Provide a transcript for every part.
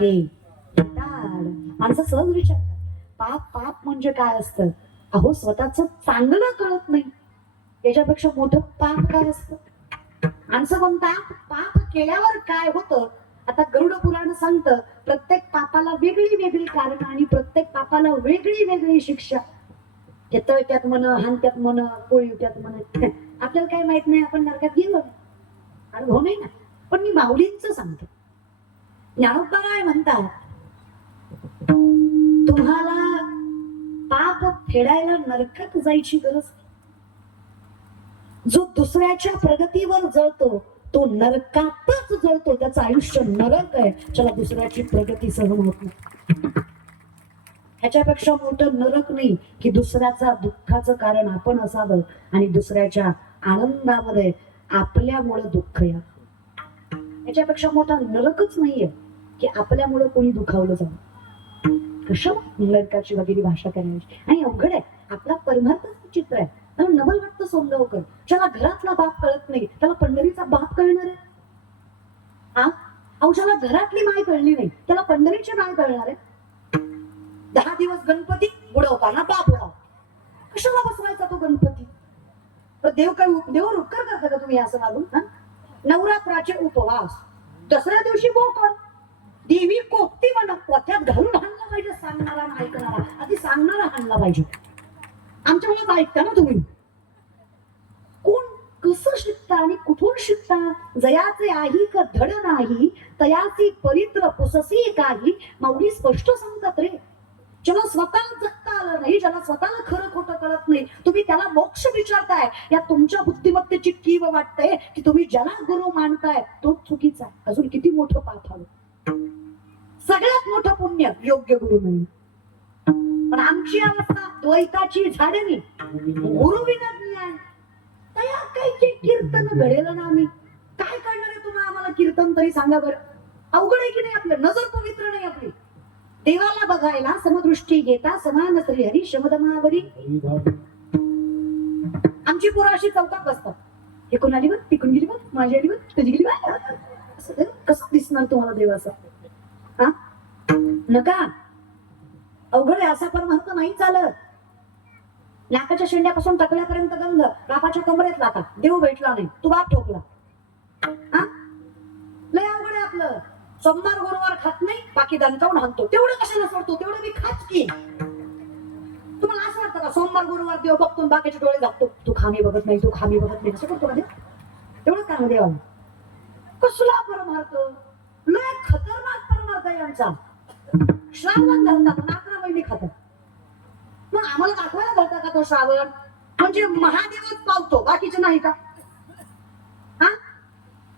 हे माणसं सहज विचारतात पाप पाप म्हणजे काय असतं. अहो स्वतःच चांगलं कळत नाही, याच्यापेक्षा मोठं पाप काय असतं. माणसं म्हणतात पाप केल्यावर काय होतं. आता गरुड पुराण सांगतं प्रत्येक पापाला वेगळी वेगळी कारण आणि प्रत्येक पापाला वेगळी वेगळी शिक्षा. तळत्यात म्हण, हानत्यात म्हण, पोळीत्यात म्हण. आपल्याला काही माहित नाही, आपण नरकात गेलो अनुभव नाही ना. पण मी माऊलींच सांगतो. ज्ञानोबराय म्हणतात तुम्हाला पाप फेडायला नरकात जायची गरज नाही. जो दुसऱ्याच्या प्रगतीवर जळतो तो नरकातच जळतो, त्याचं आयुष्य नरक आहे. त्याला दुसऱ्याची प्रगती सहन होत नाही. ह्याच्यापेक्षा मोठं नरक नाही की दुसऱ्याचा दुःखाचं कारण आपण असावं आणि दुसऱ्याच्या आनंदामध्ये आपल्यामुळे दुःख या. याच्यापेक्षा मोठा नरकच नाहीये की आपल्यामुळे कोणी दुखावलं जावं. कशा नरकाची वगैरे भाषा करायची आणि अवघड आहे. आपला परमार्थच चित्र आहे. त्याला नवल वाटतं सोमगावकर, ज्याला घरातला बाप कळत नाही त्याला पंढरीचा बाप कळणार आहे. हा अहो ज्याला घरातली माय कळली नाही त्याला पंढरीची माय कळणार आहे. 10 दिवस गणपती बुडवताना बाप बुडाव, कशाला बसवायचा तो गणपती. देव काय देवावर उपकार करता का तुम्ही असं मागून. नवरात्राचे उपवास, दसऱ्या दिवशी बोकड, देवी कोकती म्हणा पोथ्यात घालून हाणला पाहिजे. सांगणारा ऐकणारा, आधी सांगणारा हाणला पाहिजे. आमच्या मुलात ऐकता ना तुम्ही. कोण कसं शिकता आणि कुठून शिकता. जयाचे आही का धड नाही तयाची परित्र पुससी काही. माऊली स्पष्ट सांगतात रे. ज्याला स्वतःला जगता आलं नाही, ज्याला स्वतःला खरं खोटं कळत नाही, तुम्ही त्याला मोक्ष विचारताय. या तुमच्या बुद्धिमत्तेची कीव वाटते की तुम्ही ज्याला गुरु मानताय तो चुकीचा आहे. अजून किती मोठं पाप हवं. सगळ्यात मोठं पुण्य योग्य गुरु म्हणून. पण आमची अवस्था द्वैताची झाडणी गुरु विना ज्ञान. तया काही कीर्तन घडेल ना. आम्ही काय करणार आहे तुम्हाला. आम्हाला कीर्तन तरी सांगा बरं. अवघड आहे की नाही. आपलं नजर पवित्र नाही आपली. देवाला बघायला समदृष्टी घेता समान श्री हरी शमदमावरी. आमची पोरं अशी चौकात बसतात. हे कोण आली बघ, तिकून गेली बघ, माझी आली बघ, तुझी गेली बघ. कसं दिसणार तुम्हाला देवाचं. हा नका. अवघड आहे. असा परमार्थ नाही चालत. नाकाच्या शेंड्यापासून टकल्यापर्यंत गंध, बापाच्या कमरेत लाता, देव भेटला नाही, तू बाप ठोकला. हा लय अवघड आहे आपलं. सोमवार गुरुवार खात नाही, बाकी दणकावून हाणतो. तेवढं कशाला सोडतो. तेवढं मी खात की. तुम्हाला असं वाटतं का सोमवार गुरुवार देव बघतो बाकीचे डोळे झाकतो. तू खामी बघत नाही, तू खामी बघत नाही, असं करतो का? तेवढं काम देवाला. कसला परमार्थ. लय खतरनाक परमार्थ आहे आमचा. श्रावण धरतात, 11 महिने खातात. मग आम्हाला दाखवायला घालता का तो श्रावण. म्हणजे महादेवच पावतो, बाकीचे नाही का. हा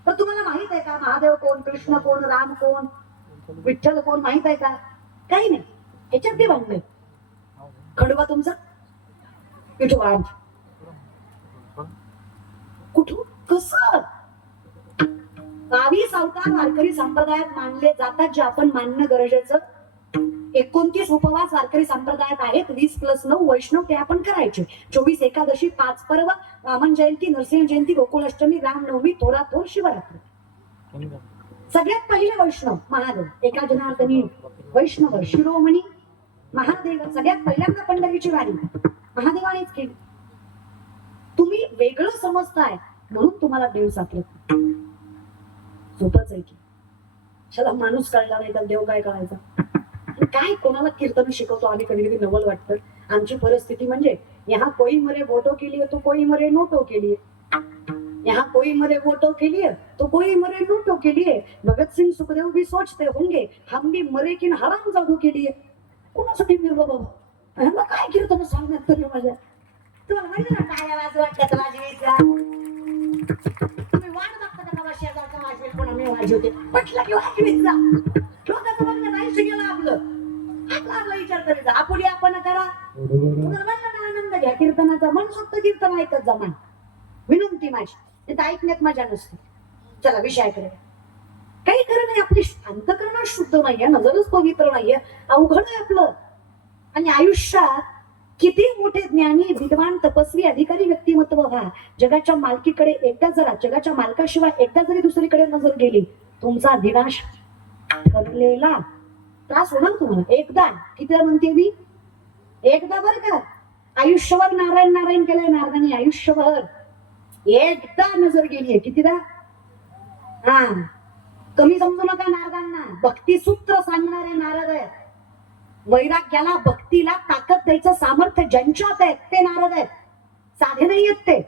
तर तुम्हाला माहित आहे का महादेव कोण, कृष्ण कोण, राम कोण, विठ्ठल कोण माहित आहे का. काही नाही. याच्यात ते भांडले. खंडोबा तुमचा, विठोबा कुठून कसं. 22 अवतार वारकरी संप्रदायात मानले जातात, जे आपण मानणं गरजेचं. 29 उपवास वारकरी संप्रदायात आहेत, 20+9 वैष्णव ते आपण करायचे. 24 एकादशी, 5 पर्व, वामन जयंती, नरसिंह जयंती, गोकुळाष्टमी, रामनवमी, थोराथोर, शिवरात्री. सगळ्यात पहिले वैष्णव महादेव. एका जनार्दनी वैष्णव शिरोमणी महादेव. सगळ्यात पहिल्यांदा पंढरीची वारी महादेवानेच केली. तुम्ही वेगळं समजताय म्हणून तुम्हाला देव सापडत. सोपच आहे की. चला माणूस कळला नाही तर देव काय कळायचा. काय कोणाला कीर्तन शिकवतो आम्ही. कधी कधी नवल वाटतं. आमची परिस्थिती म्हणजे यहाँ कोई मरे वोटो के लिए तो कोई मरे नोटो के लिए. यहाँ कोई मरे वोटो के लिए तो कोई मरे नोटो के लिए. भगत सिंह सुखदेव भी सोचते होंगे हम भी मरे किन हरामजादों के लिए. कोणासाठी मिळलो बाबा. ह्यांना काय कीर्तन सांगण्यात तरी माझ्या. तुम्हाला माहिती ना टाळ्या वाजवा कथला जीवितला. तुम्ही वाट बघता का बाबा शेजारचा वाजवेल कोणा मी वाजवते. म्हटलं की वाजवीतला. लोकांचं बघणं नाही शिकेलं आपलं. आपला विचार करायचा. आपुली आपण करा. तुम्हाला म्हणलं ना आनंद घ्या कीर्तनाचा. मनसोक्त कीर्तन ऐकत जमा. विनंती माझी. तिथं ऐकण्यात मजा नसते. चला विषयाकडे. काही खरं नाही. आपली अंतकरण शुद्ध नाहीये, नजरच पवित्र नाहीये. अवघड आहे आपलं. आणि आयुष्यात किती मोठे ज्ञानी, विद्वान, तपस्वी, अधिकारी व्यक्तिमत्व व्हा, जगाच्या मालकीकडे एकदा जरा, जगाच्या मालकाशिवाय एकदा जरी दुसरीकडे नजर गेली तुमचा विनाश. ठरलेला त्रास होणार तुम्हाला. एकदा किती म्हणते मी, एकदा बर का. आयुष्यभर नारायण नारायण केलंय नारदानी, आयुष्यभर. एकदा नजर गेलीये. कितीदा? हा, कमी समजू नका नारदांना. भक्ती सूत्र सांगणारे नारद आहेत. वैराग्याला भक्तीला ताकद द्यायचं सामर्थ्य ज्यांच्यात आहे ते नारद आहेत. साधे नाही आहेत ते.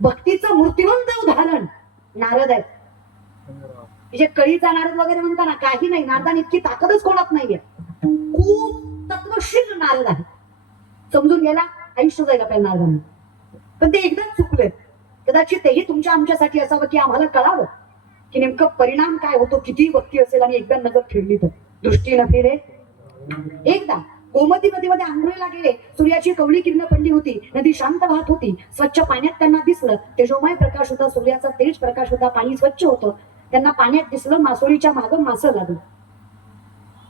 भक्तीचं मूर्तिवंत उदाहरण नारद आहेत. म्हणजे कळीचा नारद वगैरे म्हणताना काही नाही. नारदान इतकी ताकदच कोणात नाहीये. खूप तत्वशील नारद आहे. समजून गेला, आयुष्य जाईल आपल्या नारदांना. पण ते एकदाच चुकलेत. कदाचित तेही तुमच्या आमच्यासाठी असावं की आम्हाला कळावं की नेमकं परिणाम काय होतो किती भक्ती असेल आणि एकदा नजर फिरली तर. दृष्टी न फिरे एकदा. गोमती नदीमध्ये आंघोळीला गेले. सूर्याची कवळी किरण पडली होती. नदी शांत वाहत होती. स्वच्छ पाण्यात त्यांना दिसलं. तेजोमय प्रकाश होता. सूर्याचा तेज प्रकाश होता. पाणी स्वच्छ होतं. त्यांना पाण्यात दिसलं. मासोळीच्या मागं मासं लागलं.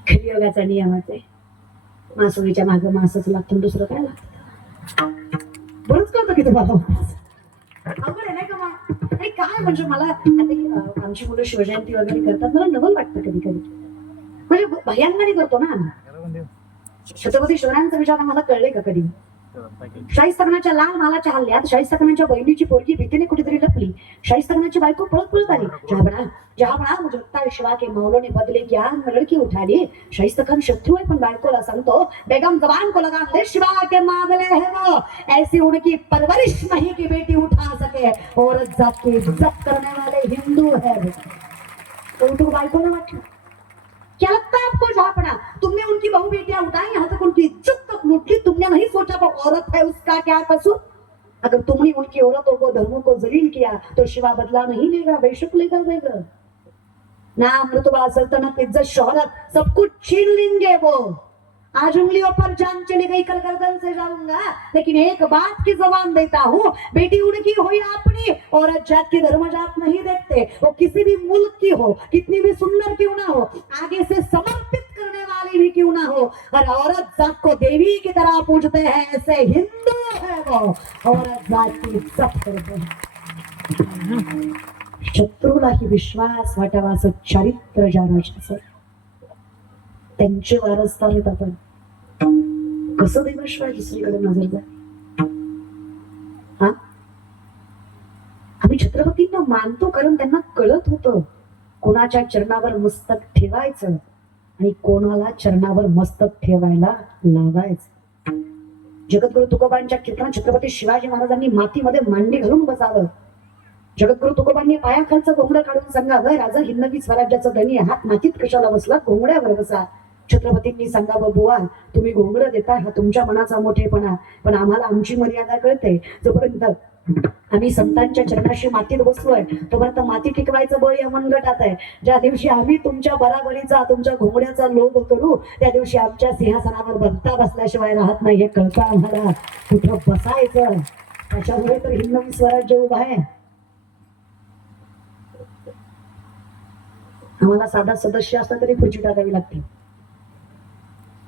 कलियुगाचा नियमच आहे. मासोळीच्या मागं मासच लागतं, दुसरं काय लागतं. बरंच कळतं की तुम्हाला. अवघड आहे नाही का मग. आणि काय म्हणजे मला आता आमची मुलं शिवजयंती वगैरे करतात. मला नवल वाटतं कधी कधी. म्हणजे भयांगाने करतो ना आम्ही. छत्रपती शिवरायांचा विचार मला कळले का कधी. शाहिस्तखानाच्या लाल मालाच्या हल्ल्यात शाहिस्तखानाच्या बहिणीची पोरगी भीतीने कुठेतरी लपली. शाहिस्तखानाची बायको पळत पळत आली. जहाबणा मुझे लगता है शिवा के मौलों ने बदले क्या लड़की उठा ली. शाहिस्तखान शत्रु है पण बायकोला सांगतो, बेगम जबान को लगाम दे, शिवा के मामले है वो. ऐसी उनकी परवरिश नहीं की बेटी उठा सके. औरत जात की इज्जत करने वाले हिंदू है. तो बायको ने वाटलं क्या लगता है आपको जहापना, तुमने उनकी बहू बेटियां उठाई, यहाँ तक उनकी इज्जत तक लूट ली. तुमने नहीं सोचा वो औरत है, उसका क्या कसूर. अगर तुमने उनकी औरतों को धर्मों को जलील किया तो शिवा बदला नहीं लेगा. बेशक लेगा. नाम रुतबा सल्तनत इज्जत शोहरत सब कुछ छीन लेंगे वो. आज उंगलियों पर जान चली गई, कल गर्दन से जाऊंगा. लेकिन एक बात की जबान देता हूँ, बेटी उनकी हो या अपनी. औरत जात की धर्म जात नहीं देखते. वो किसी भी मुल्क की हो, कितनी भी सुंदर क्यों ना हो, आगे से समर्पित करने वाली भी क्यों ना हो, और औरत जात को देवी की तरह पूजते हैं. ऐसे हिंदू है वो. औरत जात की इज्जत करते हैं. शत्रूलाही विश्वास वाटावा असं चारित्र्य ज्या राजाचं, त्यांचे वारसदार आहेत आपण. कसं देवाशिवाय दुसरीकडे नजर जाय. आम्ही छत्रपतींना मानतो कारण त्यांना कळत होतं कोणाच्या चरणावर मस्तक ठेवायचं आणि कोणाला चरणावर मस्तक ठेवायला लावायचं. जगद्गुरु तुकोबांच्या कीर्तनात छत्रपती शिवाजी महाराजांनी मातीमध्ये मांडी घालून बसावं. जगद्गुरु तुकोबांनी पायाखालचं घोंगडं काढून सांगावं, राजा हिंदवी स्वराज्याचा धनी हात मातीत कशाला बसला, घोंगड्यावर बसा. छत्रपतींनी सांगावं, बुवा तुम्ही घोंगडं देता हा तुमच्या मनाचा मोठेपणा, पण आम्हाला आमची मर्यादा कळते. जोपर्यंत आम्ही संतांच्या चरणाशी मातीत बसलोय तोपर्यंत माती टिकवायचं बळ या मनगटात आहे. ज्या दिवशी आम्ही तुमच्या बराबरीचा तुमच्या घोंगड्याचा लोभ करू त्या दिवशी आमच्या सिंहासनावर बनता बसल्याशिवाय राहत नाही. हे कळतं आम्हाला. कुठं बसायचं त्याच्यामुळे तर हिंदवी स्वराज्य उभा आहे. आम्हाला साधा सदस्य असला तरी खुर्ची टाकावी लागते.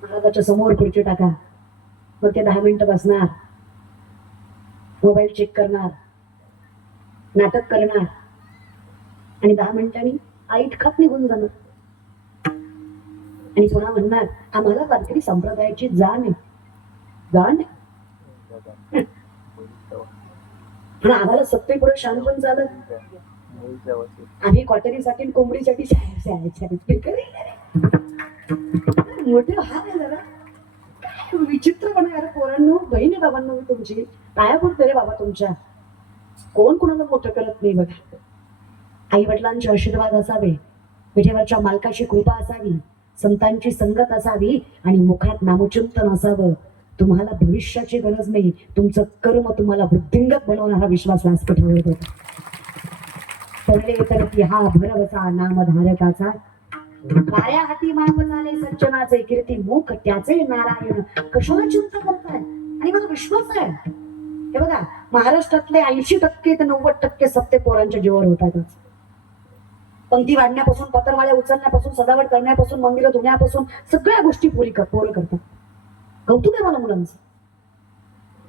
महाराजाच्या समोर खुर्ची टाका, मग ते 10 मिनिटं बसणार, मोबाईल चेक करणार, नाटक करणार आणि 10 मिनिटांनी आईट खात निघून जाणार. आणि पुन्हा म्हणणार आम्हाला वारकरी संप्रदायाची जाण आहे. पण आम्हाला सत्ते पुढे शान पण चालत. आम्ही क्वार्टरीसाठी कोंबडीसाठी मोठे हा आहे जरा विचित्र पण यार. पोरांनो बहिणी बाबांना तुमची पाया पडते रे बाबा तुमच्या. कोण कोणाला मोठं करत नाही बघा. आई वडिलांचे आशीर्वाद असावे, विठेवरच्या मालकाची कृपा असावी, संतांची संगत असावी आणि मुखात नामचिंतन असावं. तुम्हाला भविष्याची गरज नाही, तुमचं कर्म तुम्हाला बुद्धिंगत बनवणारा विश्वास व्यासपीठ होत होता. तरती हा भरवसा नामधारकाचा, वाऱ्या हाती माप झाले सज्जनाचे, कीर्ती मुख त्याचे नारायण. कशाला चिंता करताय. आणि मला विश्वास आहे हे बघा, महाराष्ट्रातले 80% ते 90% सत्ते पोरांच्या जीवावर होतात. पंक्ती वाढण्यापासून, पत्रवाळ्या उचलण्यापासून, सजावट करण्यापासून, मंदिरं धुण्यापासून सगळ्या गोष्टी पोरं करतात. कौतुक आहे मला मुलांचं.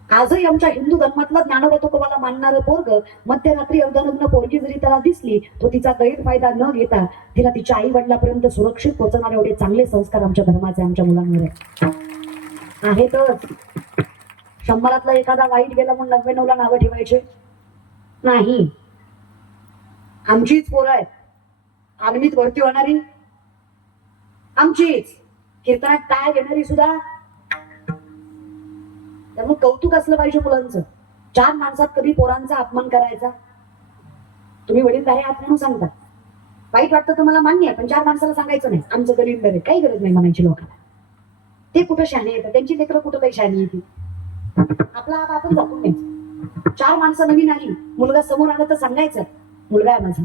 आजही आमच्या हिंदू धर्मातला ज्ञानोबा तुकोबाला मानणारं पोरग मध्यरात्री अर्धनग्न पोरगी जरी त्याला दिसली तो तिचा गैरफायदा न घेता तिला तिच्या आई वडिलापर्यंत सुरक्षित पोहोचणारे एवढे चांगले संस्कार आमच्या धर्माचे आमच्या मुलांवर आहेतच. 100 एखादा वाईट गेला म्हणून 99 नावं ठेवायचे नाही. आमचीच पोरं आहेत आर्मीत भरती होणारी, आमचीच कीर्तनात टाळ घेणारी सुद्धा. त्यामुळे कौतुक असलं पाहिजे मुलांचं. 4 माणसात कधी पोरांचा अपमान करायचा? तुम्ही वडीलधारे आहात म्हणून सांगता, वाईट वाटतं तुम्हाला मान्य आहे, पण 4 माणसाला सांगायचं नाही आमचं दलिंदर आहे. काही गरज नाही म्हणायची लोकांना. ते कुठं शहाणे येतं, त्यांची लेकरं कुठं काही शहाणी येते. आपला आप आपण दाखवून द्यायचं. 4 माणसं नवीन आली, मुलगा समोर आला तर सांगायचं मुलगा आहे माझा,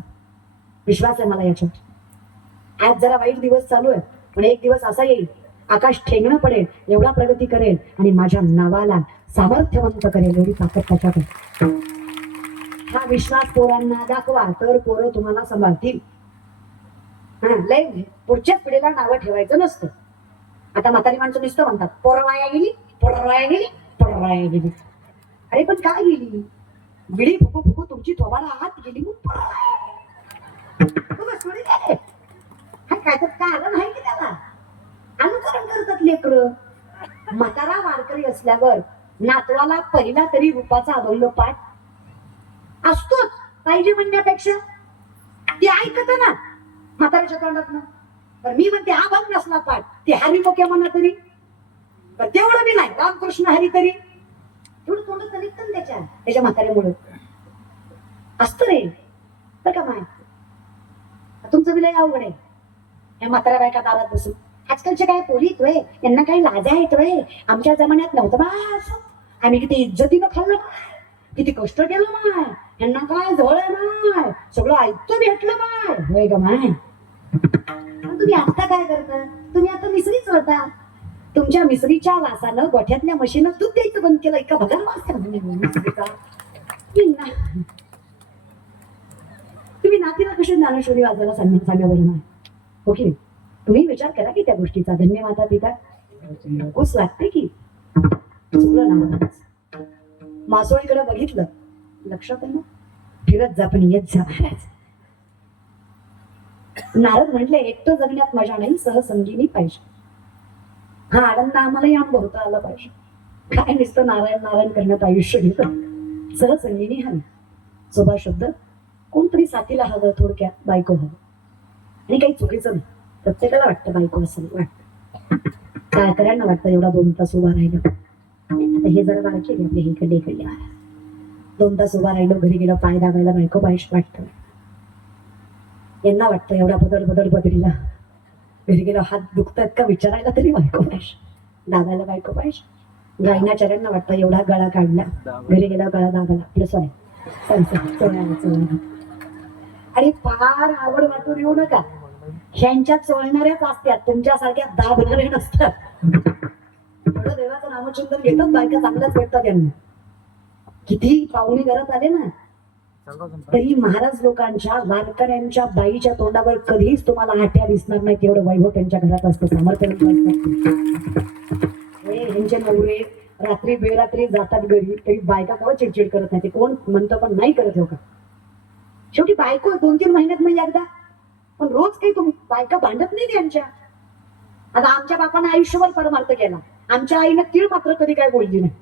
विश्वास आहे मला याच्यावर. आज जरा वाईट दिवस चालू आहे, पण एक दिवस असा येईल आकाश ठेंगणं पडेल, एवढा प्रगती करेल आणि माझ्या नावाला सामर्थ्यवंत करेल एवढी ताकद त्याच्याकडे. हा विश्वास पोरांना दाखवा तर पोरं तुम्हाला सांभाळतील. हा लय पुढच्याच पिढीला नावं ठेवायचं नसतं. आता म्हातारी माणसं नुसतं म्हणतात पोरं वाया गेली, पोरं वाया गेली, पोरं वाया गेली. अरे पण काय गेली? बिडी फुकू फुकू तुमची थोबाला आत गेली मग पोरं वाया गेली. काय तर कारण आहे की त्याला अनुकरण करतात लेकरं. म्हातारा वारकरी असल्यावर नातवाला पहिला तरी रूपाचा अभंग पाठ असतोच पाहिजे म्हणण्यापेक्षा ते ऐकत ना म्हाताऱ्याच्या तोंडात ना. तर मी म्हणते अभंग नसला पाठ ते हरी मोक्या म्हणा तरी तेवढं बी नाही. रामकृष्ण हरी तरी तेवढं तोंड कनेक्ट त्याच्या म्हाताऱ्यामुळे असत रे. बर का माय तुमचं विलय अवघड आहे. या म्हाताऱ्या बायका दारात बसून आजकालचे काय पोरी येतोय, यांना काही लाजा येतोय. आमच्या जमान्यात नव्हतं बा. आम्ही किती इज्जतीनं खाल्लं, किती कष्ट केलं माय, यांना काय जवळ आहे माय, सगळं ऐकतं भेटलं माय. होय ग माय. तुम्ही आता काय करता? तुम्ही आता मिसरी चढता. तुमच्या मिसरीच्या वासानं गोठ्यातल्या म्हशीनं दूध द्यायचं बंद केलं. इतका भगन वास तुम्ही नातीला कशी ज्ञानेश्वरी वाजायला सांगा बरं नाही. हो की तुम्ही विचार करा की त्या गोष्टीचा. धन्य माता पिता कुस लागते की चुकलं ना. मासोळीकडे बघितलं, लक्षात आहे ना, फिरत जा पण येत जा. नारद म्हटले एकटं जगण्यात मजा नाही, सहसंगीनी पाहिजे. हा आनंद आम्हालाही अनुभवता आला पाहिजे. काय नुसतं नारायण नारायण करण्यात आयुष्य घेतं. सहसंगीनी हवी. सोबा शब्द कोणतरी साथीला हवं. थोडक्यात बायको हवं. आणि काही चुकीचं नाही, प्रत्येकाला वाटतं बायको असं वाटतं. काय करायला वाटतं एवढा 2 तास उभा राहिलं. आता हे जरा बारकी आपले इकडे इकडे 2 तास उभा राहिलो, घरी गेलो पाय दाबायला बायको पाहिजे वाटतं. यांना वाटतं एवढा बदडीला घरी गेलो हात दुखतात का विचारायला तरी बायको पाहिजे, दाबायला बायको पाहिजे. गायनाचार्यांना वाटतं एवढा गळा काढला, घरी गेला गळा दाबायला आपलं चोळायला. आणि फार आवड वाटून येऊ नका. ह्यांच्या चोळणाऱ्याच असतात, तुमच्यासारख्या दाबणाऱ्या नसतात. थोडं देवाचं नामचिंतन घेतात बायका, चांगल्याच भेटतात यांना. किती पाहुणे घरात आले ना तरी महाराज लोकांच्या वारकऱ्यांच्या बाईच्या तोंडावर कधीच तुम्हाला आठ्या दिसणार नाही. तेवढं वैभव त्यांच्या घरात असतं, सामर्थ्य यांचे नवरे रात्री बेरात्री जातात घरी तरी बायका केव्हा चिडचिड करत नाही. ते कोण म्हणतं पण नाही करत हो का. शेवटी बायको 2-3 महिन्यात नाही एकदा, पण रोज काही बायका भांडत नाही त्यांच्या. आता आमच्या बापानं आयुष्यभर परमार्थ केला, आमच्या आईनं तीळ मात्र कधी काय बोलली नाही,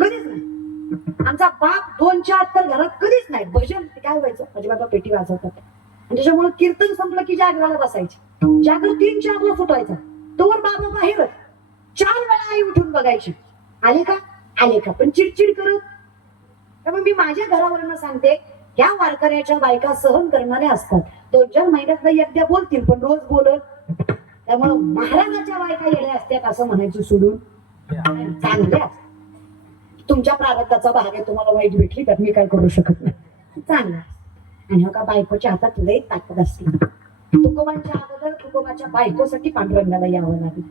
कधीच नाही. आमचा बाप 2च्या आत तर घरात कधीच नाही. भजन काय व्हायचं, माझे बाबा पेटी वाजवतात आणि त्याच्यामुळे कीर्तन संपलं की जागराला बसायचे. जागर 3च्या आतला फुटायचा, तोवर बाबा बाहेरच. 4 वेळा आई उठून बघायची, आले का आले का, पण चिडचिड करत. त्यामुळे मी माझ्या घरावरनं सांगते, ह्या वारकऱ्याच्या बायका सहन करणाऱ्या असतात. 2-4 महिन्यात नाही एकदा बोलतील, पण रोज बोलत. त्यामुळे महाराजाच्या बायका येड्या असतात असं म्हणायचं सोडून चांगल्या. तुमच्या प्रारब्धाचा भाग आहे, तुम्हाला वाईट भेटली तर मी काय करू शकत नाही. चांगला. आणि हो का बायकोच्या हातात लय ताकद असते. तुकोबांच्या अगोदर तुकोबाच्या बायकोसाठी पांडुरंगाला यावं लागलं.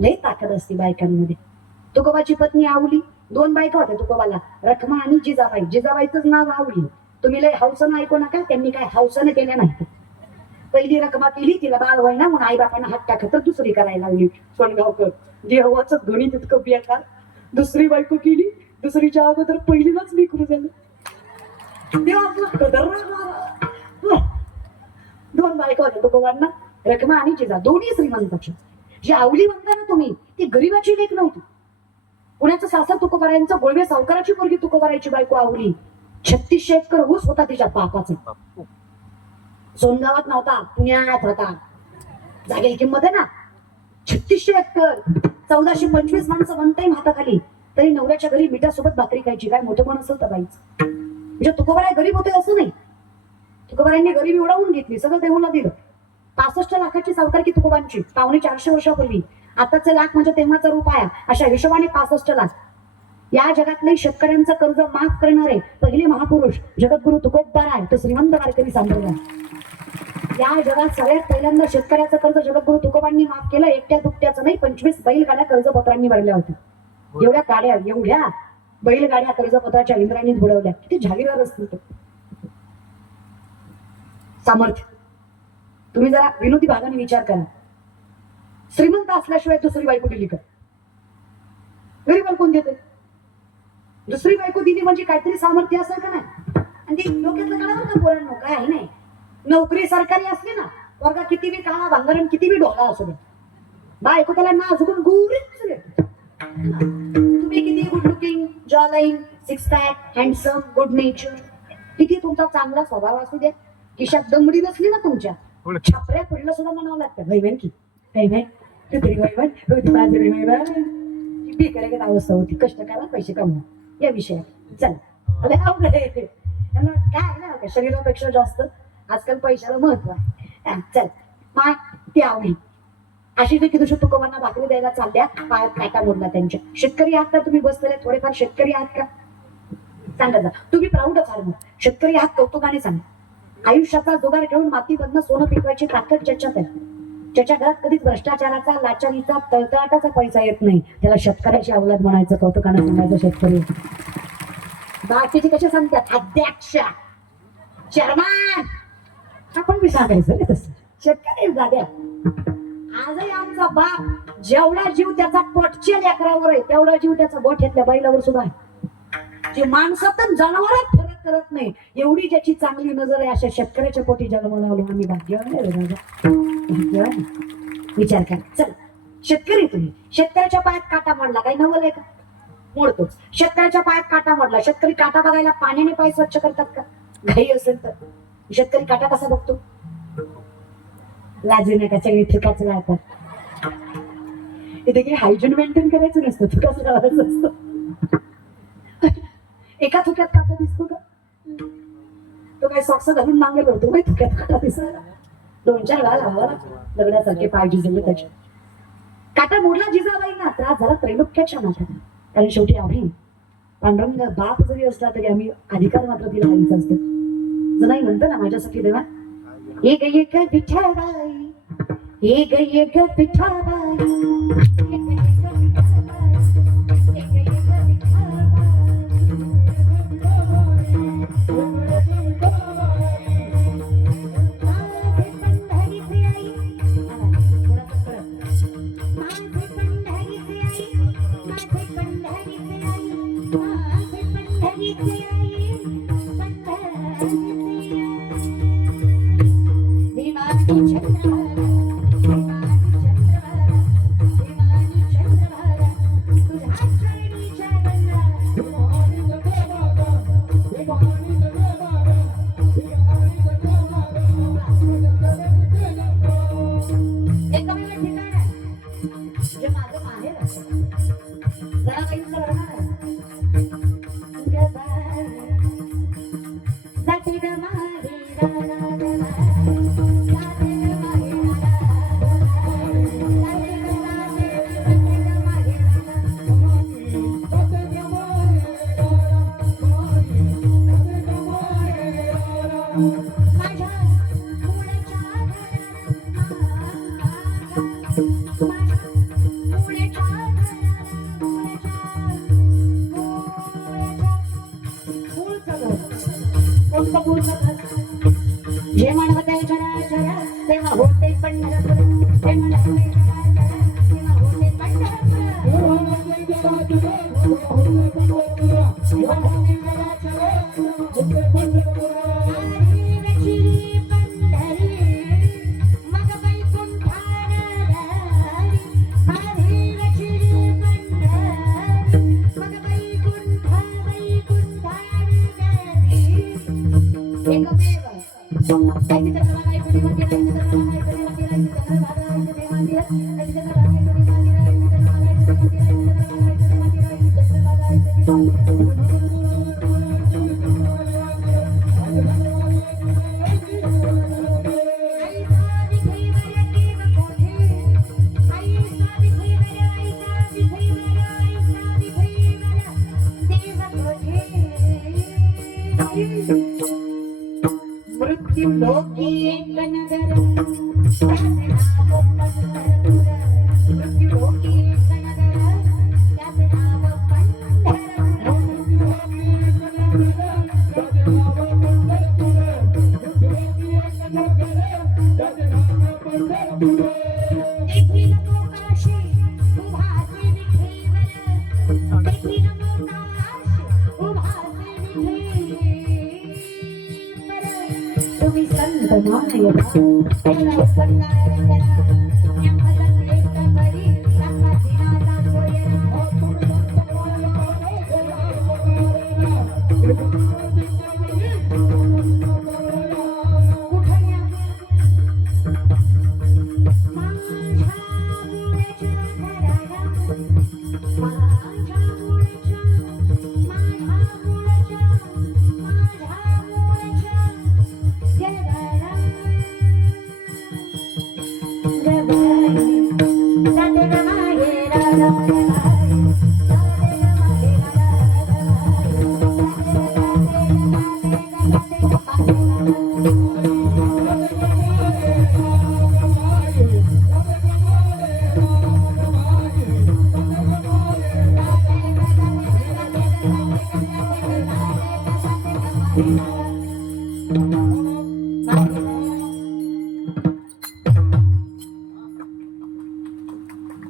लय ताकद असते बायकांमध्ये. तुकोबाची पत्नी आवली, 2 बायका होत्या तुकोबाला, रखमा आणि जिजाबाई. जिजाबाईचंच नाव आवली. तुम्ही लय हौसनं ऐकू नका, त्यांनी काय हौसनं केल्या नाही. पहिली रखमा केली, तिला बाळ व्हायना म्हणून आई बापांना हात टाकत तर दुसरी करायला लावली. सोनगावकर देवाचं गणित इतकं बेकार. दुसरी बायको केली, दुसरीच्या अगोदर पहिलीलाच लेकरू झालं. तेव्हा आपला कदर राहणार. दोन बायका होत्या तुकोबांना, रखमा आणि जिजा, दोन्ही श्रीमंताच्या. जी आवली म्हणता ना तुम्ही, ती गरीबाची लेख नव्हती. पुण्याचं सासर तुकोबारायांचं, गोळवे सावकाराची पोरगी तुकोबारायची बायको आवली. 3600 एकर ऊस होता तिच्या बापाचा. सोनगावात नव्हता, पुण्यात होता. जागेची किंमत आहे ना. 3600 एकर, 1425 माणसं वन टाइम हाताखाली. तरी नवऱ्याच्या घरी मिठासोबत भाकरी खायची. काय मोठं पण असेल तर बाईच. म्हणजे तुकोबाराय गरीब होते असं नाही. तुकोबारायांनी गरीबी उडवून घेतली, सगळं देऊला दिलं. 65 लाखाची सावकारकी तुकोबांची, 450 वर्षापूर्वी. आताचे लाख म्हणजे तेव्हाचा रुपया. अशा हिशोबाने 65 लाख. या जगातले शेतकऱ्यांचं कर्ज माफ करणारे पहिले महापुरुष जगद्गुरु तुकोबाराय, तो श्रीमंत वारकरी सांभाळला. या जगात सगळ्यात पहिल्यांदा शेतकऱ्याचं कर्ज जगद्गुरु तुकोबांनी माफ केलं. एकट्या दुकट्याचं नाही, 25 बैलगाड्या कर्जपत्रांनी भरल्या होत्या. एवढ्या गाड्या, एवढ्या बैलगाड्या कर्जपत्राच्या इंद्रायणीत बुडवल्या. किती जागीरदार असतील तो. सामर्थ्य. तुम्ही जरा विनोदी भागाने विचार करा. श्रीमंत असल्याशिवाय दुसरी बायको दिली का? गरीब कोण देते? दुसरी बायको दिली म्हणजे काहीतरी सामर्थ्य असेल का नाही? आणि ती डोक्यातलं कळावं का पोरांनो? काय आहे नाही. नोकरी सरकारी असली ना, वर्गा किती बी काळा भांगरण, किती बी ढोला असू दे, बायको त्याला ना झुकून गुरीच देते. तुम्ही किती गुड लुकिंग, जॉ line, six pack, handsome, good nature, किती तुमचा चांगला स्वभाव असू द्या, खिशात दमडी नसली ना तुमच्या, छापऱ्या पडलं सुद्धा म्हणावं लागतं. वैभन की वैभन, तू तरी वैभन, तू माझं वैभन. बेकार अवस्था होती. कष्ट करा, पैसे कमवा, या विषयात चला. अवघड येते काय ना, शरीरापेक्षा जास्त आजकाल पैशाला महत्व आहे. चल माय ती आवडी अशी देखील दुसऱ्या तुकोबांना भाकरी द्यायला चालल्या. पायात काटा मोडला त्यांच्या. शेतकरी आहात का तुम्ही बसलेले? थोडेफार शेतकरी आहात का? सांगा जा. तुम्ही प्राऊडच आहात मग. शेतकरी आहात, कौतुकाने सांगा. आयुष्याचा जुगार ठेवून मातीमधनं सोनं पिकवायची ताकद ज्याच्यात आहे, ज्याच्या घरात कधीच भ्रष्टाचाराचा, लाचारीचा, तळतळाटाचा पैसा येत नाही, त्याला शेतकऱ्याची अवलाद म्हणायचं, कौतुकाने सांगायचं. शेतकरी बाकीचे कसे सांगतात? अध्यक्ष, चेअरमॅन, आपण बी सांगायचं तसं. शेतकरी जाद्या. आजही आमचा बाप जेवढा जीव त्याचा पोटच्या लेकरावर आहे, तेवढा जीव त्याचा गोठ्यातल्या बैलावर सुद्धा आहे. जे माणसातून जनावरात फरक करत नाही, एवढी ज्याची चांगली नजर आहे, अशा शेतकऱ्याच्या पोटी जन्माला आलो आम्ही. भाग्यवान भाग्यवान. विचार करा. चल शेतकरी तुम्ही, शेतकऱ्याच्या पायात काटा मोडला, काही नवल आहे का? मोडतोच. शेतकऱ्याच्या पायात काटा मोडला. शेतकरी काटा बघायला पाण्याने पाय स्वच्छ करतात का? घाई असेल तर. शेतकरी काटा कसा बघतो? लाजू नका, सगळे थुकाच राहतात. इथे काही हायजीन मेंटेन करायचं नसतं, थुकाच राहायचं असतं. एका थुक्यात काटा दिसतो का? तो काही सॉक्स घालून मागे भरतो, काही थुक्यात काटा दिसायला 2-4 वेळा लावा. दगडासारखे पाय झिजले त्याचे. काटा मोडला जिजाबाई ना, त्रास झाला त्रैलोक्याच्या नात्यात. कारण शेवटी आम्ही पांडुरंग बाप जरी असला तरी आम्ही अधिकार मात्र तिला आईचा असतो. जनाई म्हणतो ना, माझ्यासाठी देवा एक एक विठाबाई, एक एक विठाबाई, जे म्हणते जरा जरा तेव्हा होते पंढरपूर, ते म्हणते जरा जरा तेव्हा होते पंढरपूर. मृत्यू लोकी एक नगर मृत्यू लोकी एक नगर त्याचे नाव देखील मोकाशी उभासे विठेवर देखील मोकाशी उभासे विठेवर तुम्ही संत मानयता त्याला उपकार करा यमदत्ते तपरी तपदिनाचा सोयरा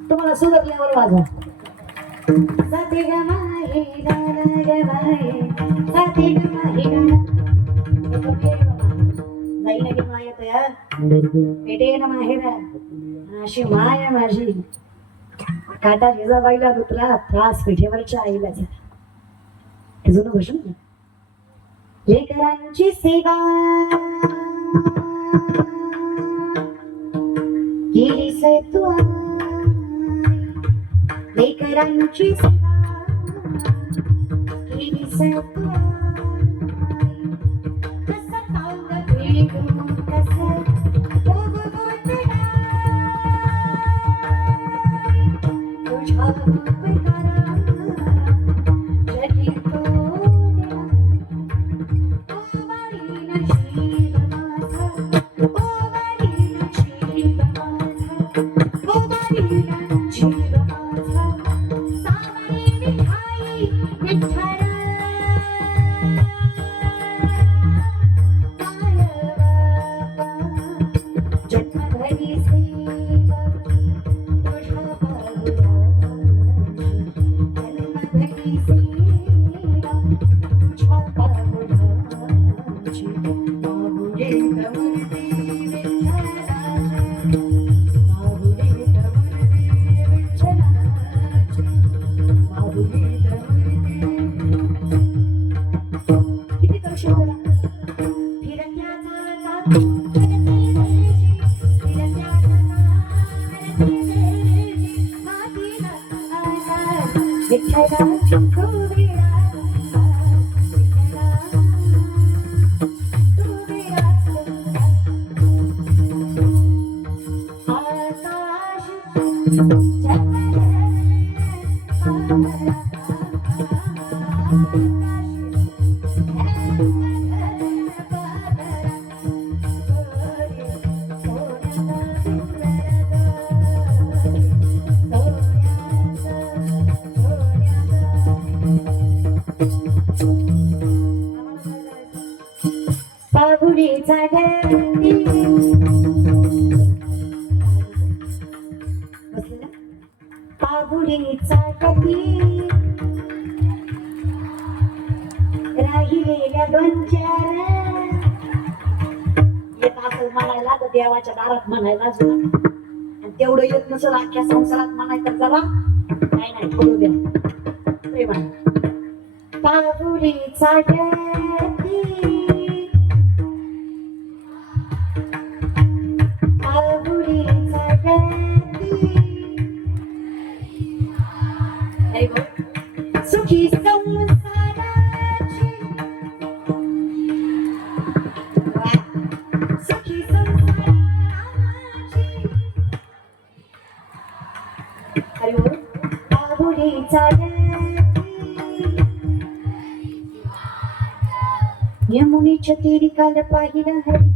तुम्हाला सुधारल्यावर वाजा साथी ग माही गाना ग माही साथी ग माही गाना जाईना की माया तया पेटे ना माहेरा अशी माया माझी काटा जिजाबाईला दुतला त्रास पिठेवरच्या आईला झाला अजून गोष्ट लेकरांची सेवा केली से तू लेकरांची सेवा केली से तू कसं पावलं भेटून कसं तुझ्या उपकारा जगी तो राहिलेल्या दोन चार येत असेल म्हणायला तर देवाच्या दारात म्हणायला आणि तेवढं येत नसेल अख्ख्या संसारात म्हणायचं जरा नाही नाही बोलू द्या प्रेमाने पाहुरीचा हरी बोल. बाहुली चालती यमुनेच्या तीरी काल पाहिला हरी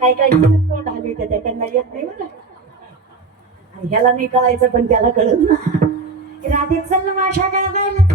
काय काय तोंड हलवी त्या त्यांना येत नाही बरं. ह्याला नाही कळायचं पण त्याला कळत ना. राधे चल माझ्या गावाला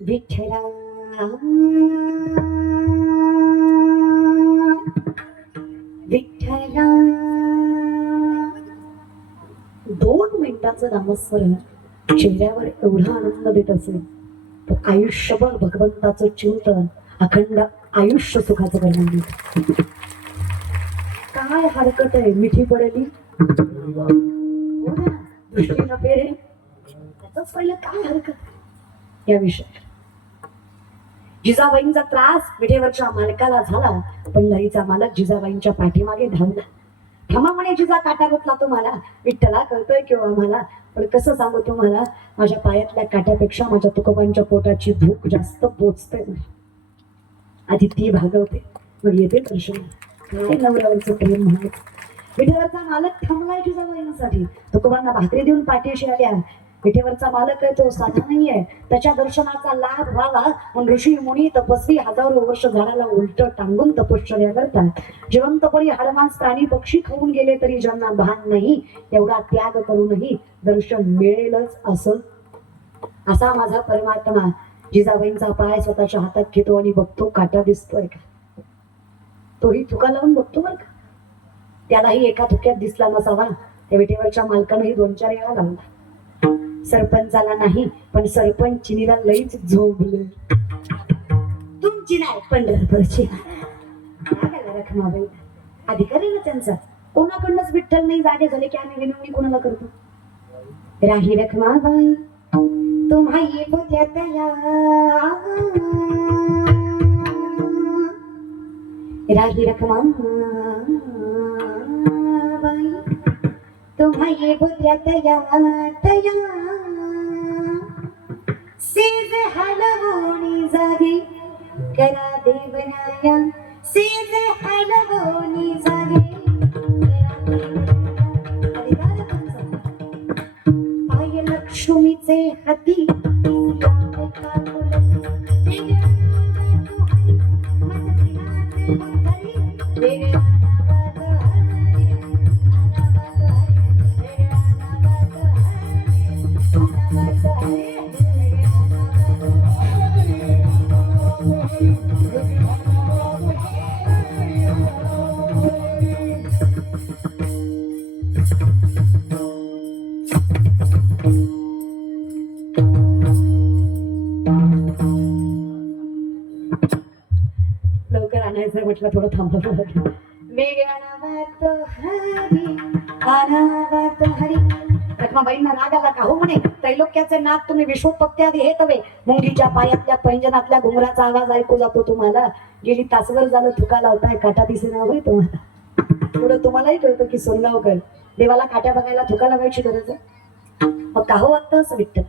विठ्ठला विठ्ठला 2 मिनिटाचं नामस्मरण चेहऱ्यावर एवढा आनंद देत असेल तर आयुष्यभर भगवंताचं चिंतन अखंड आयुष्य सुखाचं करणार. काय हरकत आहे मिठी पडली दृष्टीनं फेरे त्याच पहिलं काय हरकत या विषयात. जिजाबाईंचा त्रास विठेवरच्या मालकाला झाला पण लईचा मालक जिजाबाईंच्या पाठीमागे धावला. थांबा म्हणे जिजा काटा घातला तुम्हाला विठ्ठला कळतोय किंवा मला पण कसं सांगू तुम्हाला माझ्या पायातल्या काट्यापेक्षा माझ्या तुकोबांच्या पोटाची भूक जास्त पोचते. आधी ती भागवते मग येते दर्शन. काय नवऱ्यावरचं प्रेम म्हणायचं. विठेवरचा मालक थांबलाय जिजाबाईंसाठी तुकोबांना भाकरी देऊन पाठीशी आल्या. विठेवरचा मालक आहे तो साधा नाहीये. त्याच्या दर्शनाचा लाभ व्हावा म्हणून ऋषी मुनी तपस्वी हजारो वर्ष झाडाला उलट टांगून तपश्चर्या करतात. जिवंतपणी हाडमांस प्राणी पक्षी खाऊन गेले तरी ज्यांना भान नाही एवढा त्याग करूनही दर्शन मिळेलच असं. असा माझा परमात्मा जिजाबाईंचा पाय स्वतःच्या हातात घेतो आणि बघतो काटा दिसतोय का. तोही थुका लावून बघतो बरं का. त्यालाही एका थुक्यात दिसला नसावा. त्या विठेवरच्या मालकानेही 2-4 वेळा लावला. सरपंचाला नाही पण सरपंच चिनीला लईच झोंबले. तुमची नाही पंढरपूरची रखमाबाई अधिकारी ना त्यांचा. कोणाकडनंच विठ्ठल नाही जागे झाले की आम्ही विनवणी कोणाला करतो. राही रखमाबाई तुम्हाही बुद्ध्यात राही रखमाबाई तुम्हा ये बुद्ध्या तया तया सेज हलवोनी जागे करा देवनाया सेज हलवोनी जागे पाय लक्ष्मीचे हाती लवकर आणायचं म्हटलं थोडं थांबवलं लागलं. वेगळ्या नावात हरी अनावात हरी. रखमाबाईंना राग आला का हो म्हणे त्रैलोक्याचे नाथ तुम्ही विश्वोत्पत्त्यादी हे तवे मुंगीच्या पायातल्या पैंजनातल्या घुंगराचा आवाज ऐकू जातो तुम्हाला. गेली तासभर झालं थुका लावताय काटा दिसेना होय तुम्हाला. थोडं तुम्हालाही कळतं की सोनगावकर देवाला काट्या बघायला थुका लावायची गरज आहे. मग का हो वाटतं असं विठ्ठल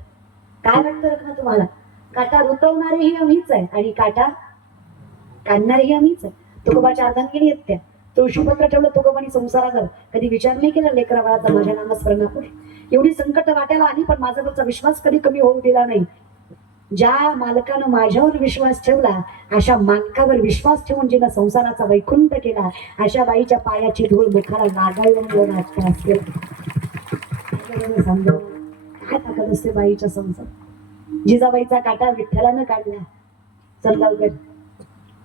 काय वाटतं रखमा तुम्हाला. काटा रुतवणारी ही आम्हीच आहे आणि काटा काढणारी ही आम्हीच आहे. तुकोबाच्या अर्धांगिनी आहेत त्या. तुळशीपत्र ठेवलं तुकोबानी संसारावर कधी विचार नाही केला लेकरा बाळाचा माझ्या नामस्मरणापुढे. एवढी संकट वाट्याला आली पण माझ्यावरचा विश्वास कधी कमी होऊ दिला नाही. ज्या मालकानं माझ्यावर विश्वास ठेवला अशा मालकावर विश्वास ठेवून जिनं संसाराचा वैकुंठ केला अशा बाईच्या पायाची धूळ मुखाला लागायला असेल. समजा काय ताकद असते बाईच्या संसार. जिजाबाईचा काटा विठ्ठलानं काढला. चंदावकर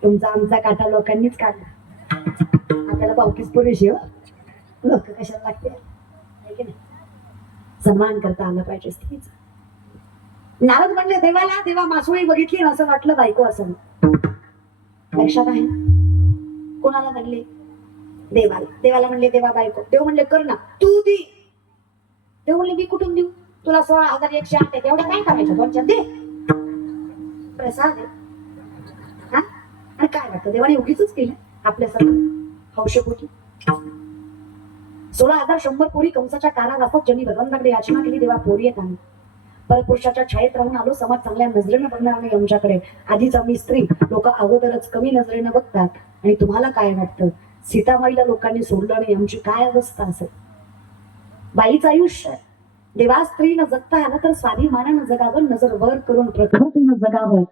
तुमचा आमचा काटा लोकांनीच काढला. आपल्याला भावकीच पुरेशी हो. लोक कशाला लागते की नाही. सन्मान करता आलं पाहिजे स्त्रीचा. नारद म्हणले देवाला देवा मासोळी बघितली असं वाटलं बायको असं. लक्षात आहे कोणाला म्हणले देवाला. देवाला म्हणले देवा बायको. देव म्हणले कर ना तू दे. देव म्हणले मी कुठून देऊ तुला 16,108 आहे तेवढं काय करायचं 2-4 दे प्रसाद आहे. हा आणि काय वाटतं देवाने उगीच केलं आपल्यासारखं हौशपोटी. 16,100 पोरी कंसाच्या कारावासात ज्यांनी भगवंताकडे याचना केली देवा पोरी येत आम्ही परपुरुषाच्या छायेत राहून आलो. समाज चांगल्या नजरेनं बघणार नाही आमच्याकडे. आधीच आम्ही स्त्री लोक अगोदरच कमी नजरेनं बघतात. आणि तुम्हाला काय वाटतं सीतामाईला लोकांनी सोडलं नाही आमची काय अवस्था असेल. बाईचं आयुष्य देवा स्त्रीनं जगता आलं तर स्वाभिमानानं जगावं. नजर वर करून प्रकृतीनं जगावं.